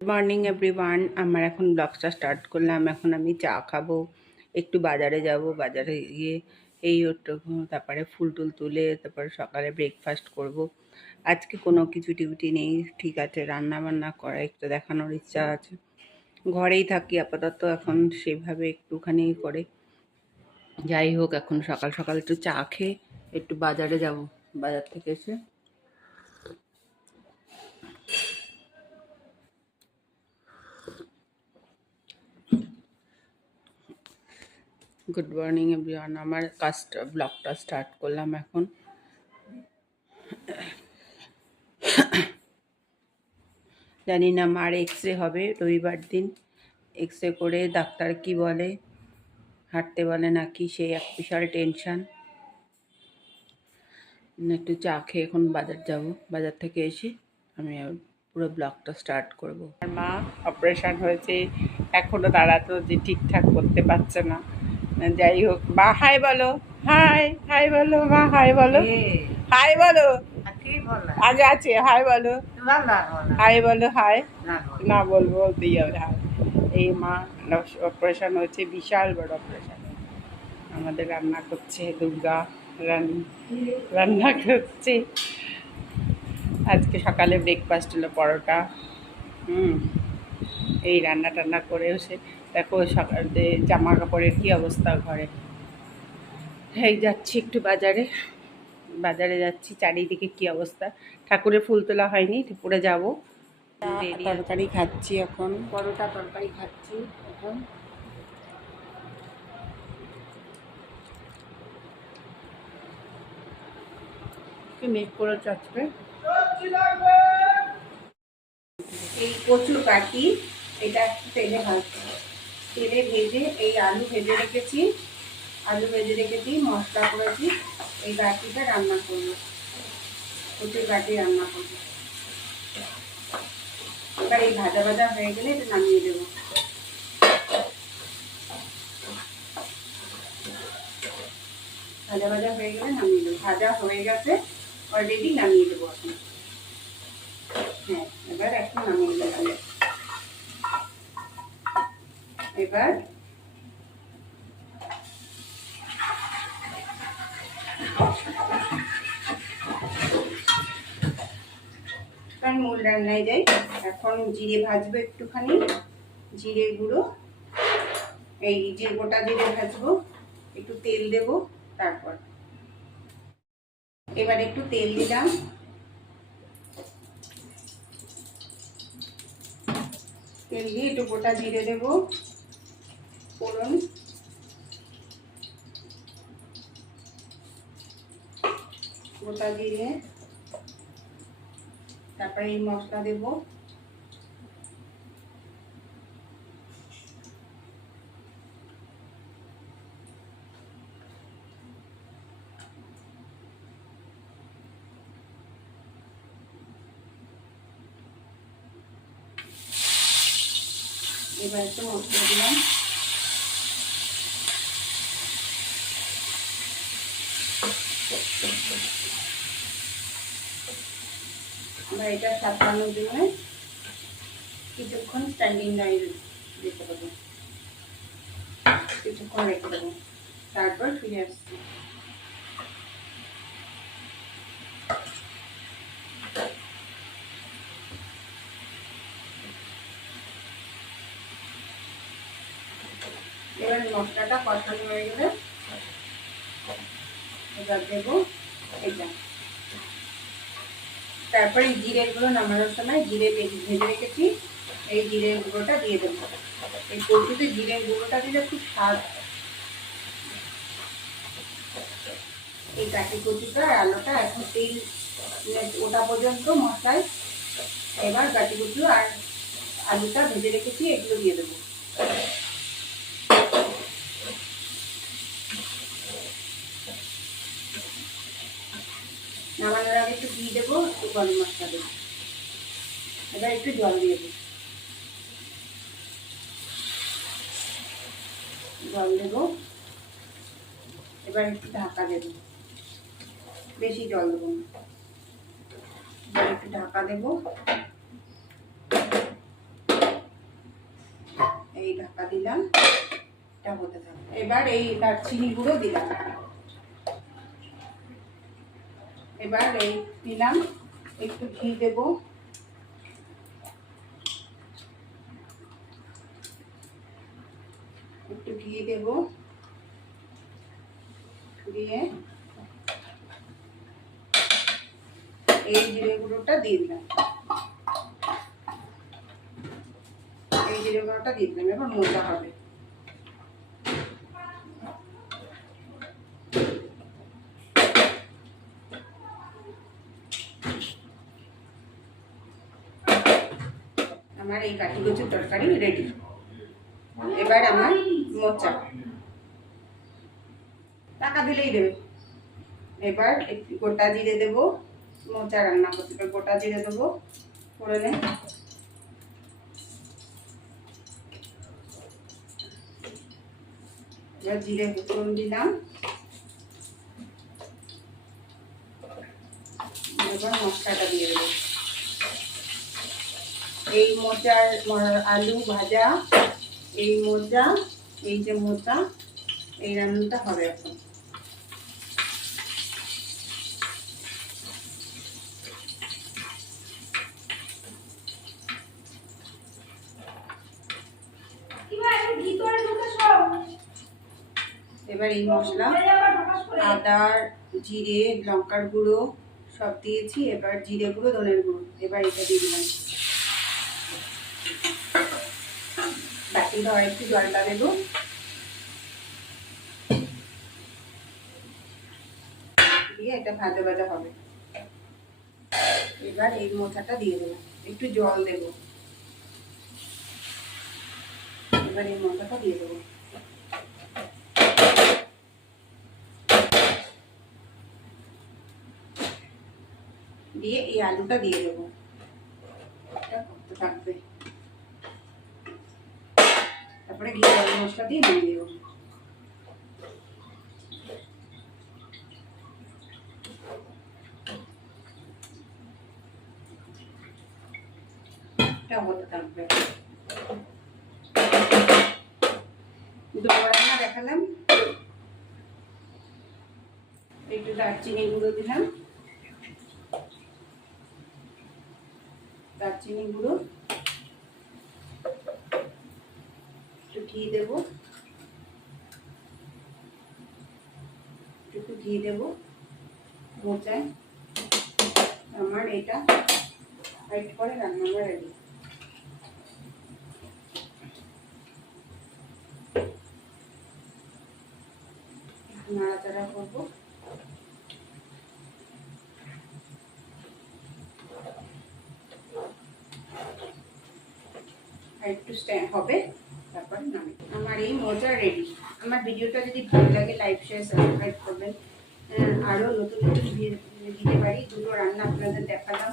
Morning everyone আমার এখন ব্লগটা স্টার্ট করলাম। এখন আমি চা খাব। একটু বাজারে যাব। বাজারে গিয়ে এই তারপরে ফুল টুল তুলে, তারপরে সকালে ব্রেকফাস্ট করব। আজকে কোনো কিছু টিউটি নেই। ঠিক আছে রান্না বান্না করা একটু দেখানোর ইচ্ছা আছে। ঘরেই থাকি আপাতত। এখন সেভাবে একটুখানি করে। যাই হোক, এখন সকাল সকাল একটু চা খেয়ে একটু বাজারে যাব। বাজার থেকে এসে গুড মর্নিং এভরিওয়ান আমার কাজটা ব্লগটা স্টার্ট করলাম এখন। জানি না মার এক্স রে হবে রবিবার দিন। এক্স রে করে ডাক্তার কি বলে, হাঁটতে বলে নাকি, সেই এক বিশাল টেনশান একটু চা খেয়ে এখন বাজার যাব। বাজার থেকে এসে আমি পুরো ব্লগটা স্টার্ট করব। আর মা অপারেশন হয়েছে এখনও দাঁড়াতো যে ঠিকঠাক করতে পারছে না। যাই হোক মা হাই বলো। হাই হাই বলো মা হাই বলো। হাই বলো। আগে আছে হাই বলো। হাই বলো হাই। না বলব বলতেই হবে হাই। এই মা অপারেশন হয়েছে বিশাল বড় অপারেশন আমাদের রান্না করছে দুর্গা রান- রান্না করছে। আজকে সকালে ব্রেকফাস্ট হলো পরোটা। হুম এই রান্না টান্না করেও এসে দেখো সকালে জামা কাপড়ের কী অবস্থা ঘরে? এই যাচ্ছি একটু বাজারে। বাজারে যাচ্ছি চারিদিকে কি অবস্থা? ঠাকুরের ফুল তোলা হয়নি দুপুরে যাব। তরকারি খাচ্ছি এখন। পরোটা তরকারি খাচ্ছি এখন। মেঘ এই কচুর কাটি এটা তেলে ভাজছি। তেলে ভেজে এই আলু ভেজে রেখেছি। আলু ভেজে রেখেছি, মশলা করেছি। এই বাটিটা রান্না করব। কচুর কাটি রান্না করব। এবার এই ভাজা ভাজা হয়ে গেলে এটা নামিয়ে দেবো। ভাজা ভাজা হয়ে গেলে নামিয়ে দেবো। ভাজা হয়ে গেছে অলরেডি নামিয়ে দেবো এখন। হ্যাঁ এবার এখন নামিয়ে দেবো। এবার মূল রান্নায় যাই, এখন জিরে ভাজবো একটুখানি। জিরে গুঁড়ো, এই যে গোটা জিরে ভাজবো, একটু তেল দেব, তারপর। এবার একটু তেল দিলাম। তেল দিয়ে একটু গোটা জিরে দেব। ফোড়ন গোটা জিরে তারপরে এই মশলা দেব। এবার একটু মশলা দিলাম। আমরা এটা সাতটানোর জন্য কিছুক্ষণ স্ট্যান্ডিং লাইন দিতে পারব কিছুক্ষণ রেখে দেবো। তারপর ফিরে আসছি। এবার মশলাটা কষানো হয়ে গেলে এবার দেবো এটা। তারপরে এই জিরের গুঁড়ো নামানোর সময় জিরে ভেজে রেখেছি। এই জিরের গুঁড়োটা দিয়ে দেবো। এই কচুতে জিরের গুঁড়োটা দিলে খুব স্বাদ। এই কাঠি কচুটা আর আলুটা এখন তেল ওটা পর্যন্ত মশলায় এবার কাঠি কচু আর আলুটা ভেজে রেখেছি, এগুলো দিয়ে দেবো। নামানোর আগে একটু ঘি দেবো, একটু গরম মশলা দেবো। এবার একটু জল দিয়ে দেবো। জল দেবো। এবার একটু ঢাকা দেবো। বেশি জল দেবো না। একটু ঢাকা দেবো। এই ঢাকা দিলাম। এটা হতে থাকবে এবার এই দারচিনি গুঁড়ো দিলাম। এবার এই দিলাম, একটু ঘি দেব। একটু ঘি দেব। দিয়ে এই জিরে গুঁড়োটা দিয়ে দিলাম। এই জিরে গুঁড়োটা দিয়ে দিলাম, এবার মোটা হবে। আমার এই কাঠি কচুর তরকারি রেডি এবার আমার মোচা। টাকা দিলেই দেবে। এবার একটু গোটা জিরে দেবো, মোচা রান্না করতে গোটা জিরে দেবো, করে নে। এবার জিরে ফোড়ন দিলাম। এবার মশলাটা দিয়ে দেবো। এই মোচার আলু ভাজা এই মোচা এই যে মোচা এই রান্নাটা হবে এখন। এবার এই মশলা আদা জিরে লঙ্কার গুঁড়ো সব দিয়েছি। এবার জিরে গুঁড়ো ধনের গুঁড়ো। এবার এটা দিয়ে দিলাম। ধর একটু জলটা দেবো। দিয়ে এটা ভাজা ভাজা হবে। এবার এই মোচাটা দিয়ে দেবো। একটু জল দেবো। এবার এই মোচাটা দিয়ে দেবো। দিয়ে এই আলুটা দিয়ে দেবো। থাকবে। ঘি গরম মশলা দিয়ে দিয়ে দেবো এটা হতে থাকবে দুটো রান্না দেখালাম একটু দারচিনি গুঁড়ো দিলাম। দারচিনি গুঁড়ো একটু ঘি দেব। একটু ঘি দেব মোচায় আমার এটা হাইট করে রান্না আমার রেডি নাড়াচাড়া করব। একটু স্ট্যান্ড হবে তারপরে নামে আমার এই মজা রেডি আমার ভিডিওটা যদি ভালো লাগে লাইক শেয়ার সাবস্ক্রাইব করবেন। আরও আরও নতুন নতুন দিতে পারি, দুটো রান্না আপনাদের দেখালাম।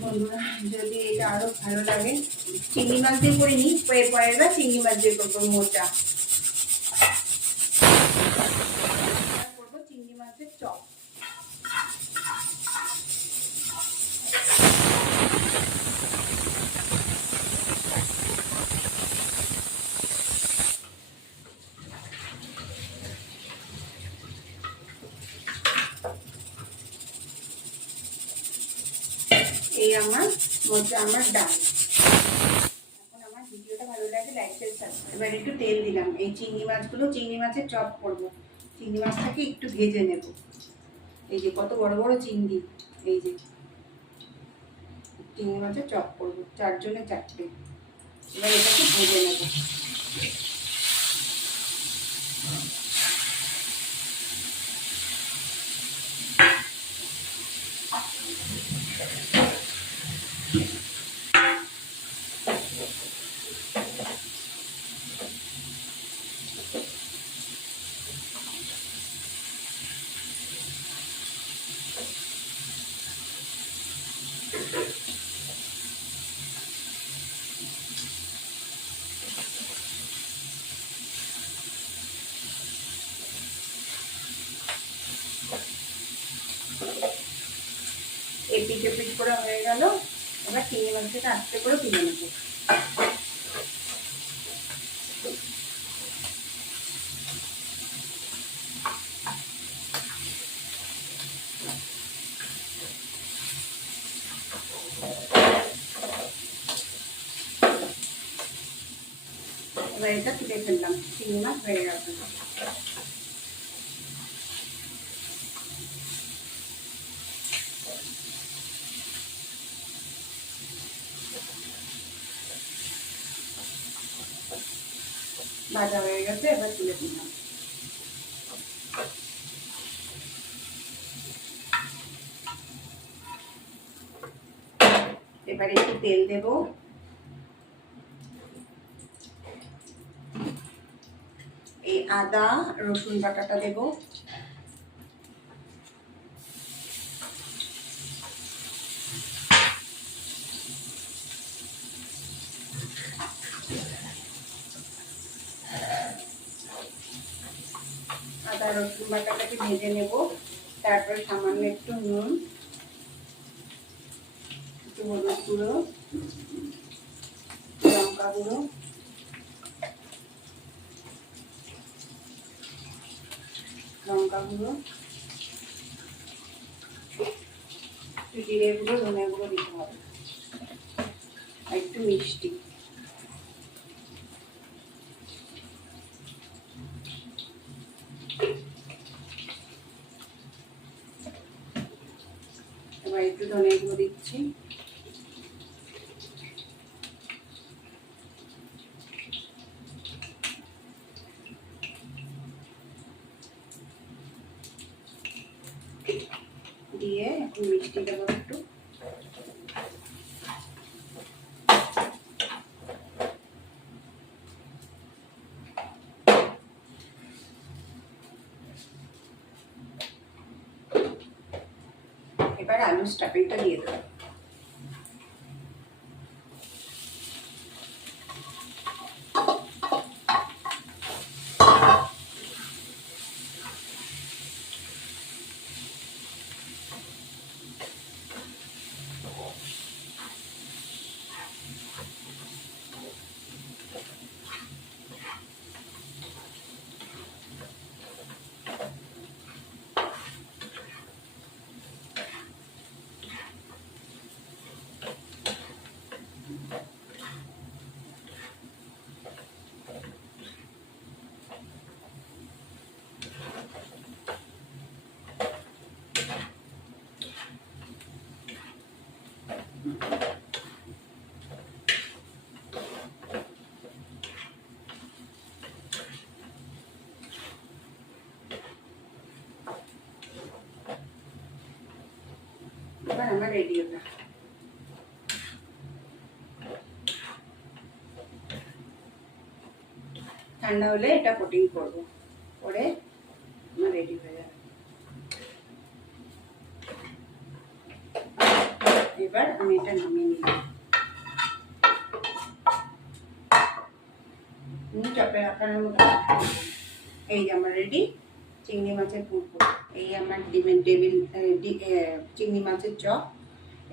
বন্ধুরা, যদি এটা আরও ভালো লাগে, চিংড়ি মাছ দিয়ে করে নিই পরে বা চিংড়ি মাছ দিয়ে করব মোচা। আমার মোচা আমার ডাল। এখন আমার ভিডিওটা ভালো লাগে লাইক সাবস্ক্রাইব এবার একটু তেল দিলাম। এই চিংড়ি মাছগুলো, চিংড়ি মাছের চপ করব। চিংড়ি মাছটাকে একটু ভেজে নেব। এই যে কত বড় বড় চিংড়ি। এই যে চিংড়ি মাছের চপ করব। চারজনে চারটে। এবার এটাকে ভেজে নেব। পিঠে পিঠ করে হয়ে গেল এবার চিংড়ি মাছটাকে আস্তে করে কিনে নেব। এটা তুলে ফেললাম, চিংড়ি মাছ হয়ে গেছে। ভাজা এবার তুলে দিলাম। এবার একটু তেল দেব। এই আদা রসুন বাটাটা দেব আদা রসুন বাটাটাকে ভেজে নেব। তারপর সামান্য একটু নুন, একটু হলুদ গুঁড়ো, লঙ্কা গুঁড়ো। লঙ্কা গুঁড়ো, একটু জিরে গুঁড়ো, ধনে গুঁড়ো দিতে হবে। একটু মিষ্টি এবার একটু ধনে গুঁড়ো দিচ্ছি। দিয়ে এখন মিষ্টি দেবো একটু এবার আলু স্টাফিংটা দিয়ে দেবো এবার আমার রেডি ওটা ঠান্ডা হলে এটা কোটিং করব। করে আমার রেডি হয়ে যাবে। এবার আমি এটা নামিয়ে নিলাম চপের আকারের মতো এই যে আমার রেডি, চিংড়ি মাছের পুরো এই আমার ডিমের টেবিল চিংড়ি মাছের চপ।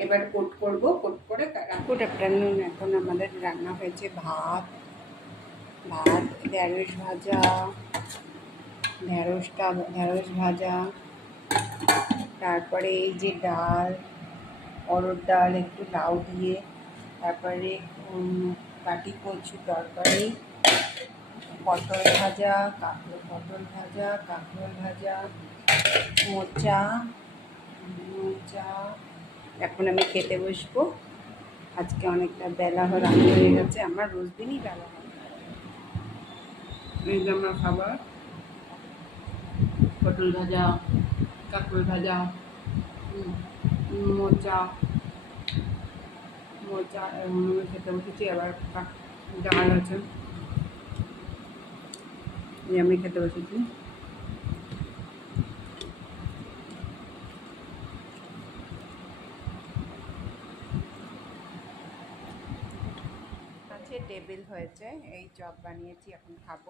এবার কোট করব, কোট করে গুড আফটারনুন এখন আমাদের রান্না হয়েছে ভাত। ভাত ঢ্যাঁড়স ভাজা ঢ্যাঁড়সটা ঢ্যাঁড়স ভাজা, তারপরে এই যে ডাল অরড় ডাল, একটু লাউ দিয়ে, তারপরে কাটি কচু তরকারি, পটল ভাজা কাঁকরোল পটল ভাজা কাঁকরোল ভাজা মোচা মোচা। এখন আমি খেতে বসবো। আজকে অনেকটা বেলা হয়ে রাত হয়ে গেছে। আমার রোজ দিনই বেলা হয়। এই যে আমার খাবার। পটল ভাজা কাঁকরোল ভাজা মোচা। মোচা এবং আমি খেতে বসেছি। আবার ডাল আছে। আমি খেতে বসেছি। হয়েছে এই চপ বানিয়েছি এখন খাব।